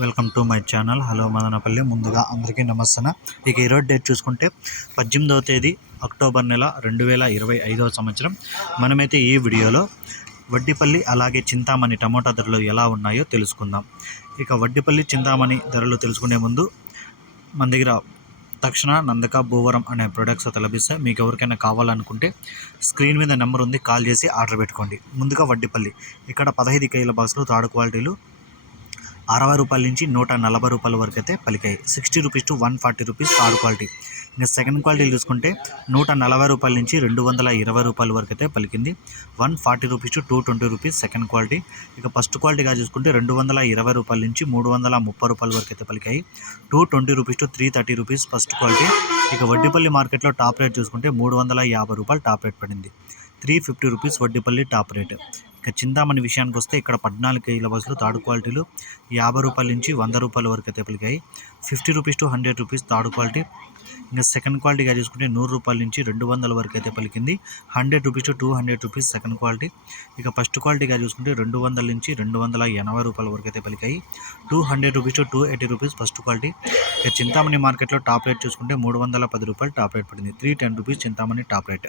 Welcome to my channel. Hello Madanapalle. ముందుగా అందరికీ నమస్తన. ఇక ఈరోజు డేట్ చూసుకుంటే పద్దెనిమిదవ తేదీ అక్టోబర్ నెల రెండు వేల ఇరవై ఐదవ సంవత్సరం. మనమైతే ఈ వీడియోలో వడ్డిపల్లి అలాగే చింతామణి టమోటా ధరలు ఎలా ఉన్నాయో తెలుసుకుందాం. ఇక వడ్డిపల్లి చింతామణి ధరలు తెలుసుకునే ముందు మన దగ్గర తక్షణ నందక భూవరం అనే ప్రొడక్ట్స్ అయితే లభిస్తాయి. మీకు ఎవరికైనా కావాలనుకుంటే స్క్రీన్ మీద నెంబర్ ఉంది కాల్ చేసి ఆర్డర్ పెట్టుకోండి. ముందుగా వడ్డిపల్లి. ఇక్కడ పదహైదు కేజీల బాక్సులు థర్డ్ క్వాలిటీలు అరవై రూపాయల నుంచి నూట నలభై రూపాయల వరకు అయితే పలికాయి. Sixty rupees to one forty rupees third quality. ఇంకా సెకండ్ క్వాలిటీలు చూసుకుంటే నూట నలభై రూపాయల నుంచి రెండు వందల ఇరవై రూపాయల వరకు అయితే పలికింది. One forty rupees to two twenty rupees second quality. ఇక ఫస్ట్ క్వాలిటీగా చూసుకుంటే రెండు వందల ఇరవై రూపాయల నుంచి మూడు వందల ముప్పై రూపాయల వరకు అయితే పలికాయి. Two twenty rupees to three thirty rupees first quality. ఇక వడ్డీపల్లి మార్కెట్లో టాప్ రేట్ చూసుకుంటే మూడు వందల యాభై రూపాయలు టాప్ రేట్ పడింది. Three fifty rupees Vaddipalli top rate. ఇక చింతామణి విషయానికి వస్తే ఇక్కడ పద్నాలుగు కేజీల బస్సులు థర్డ్ క్వాలిటీలు యాభై రూపాయల నుంచి వంద రూపాయల వరకు అయితే పలికాయి. Fifty rupees to hundred rupees third quality. ఇంకా సెకండ్ క్వాలిటీగా చూసుకుంటే నూరు రూపాయల నుంచి రెండు వందల వరకు అయితే పలికింది. Hundred rupees to two hundred rupees second quality. ఇక ఫస్ట్ క్వాలిటీగా చూసుకుంటే రెండు వందల నుంచి రెండు వందల ఎనభై రూపాయల వరకు అయితే పలికాయి. Two hundred rupees to two eighty rupees first quality. ఇక చింతామణి మార్కెట్లో టాప్ రేట్ చూసుకుంటే మూడు వందల పది రూపాయలు టాప్ రేట్ పడింది. Three ten rupees Chintamani top rate.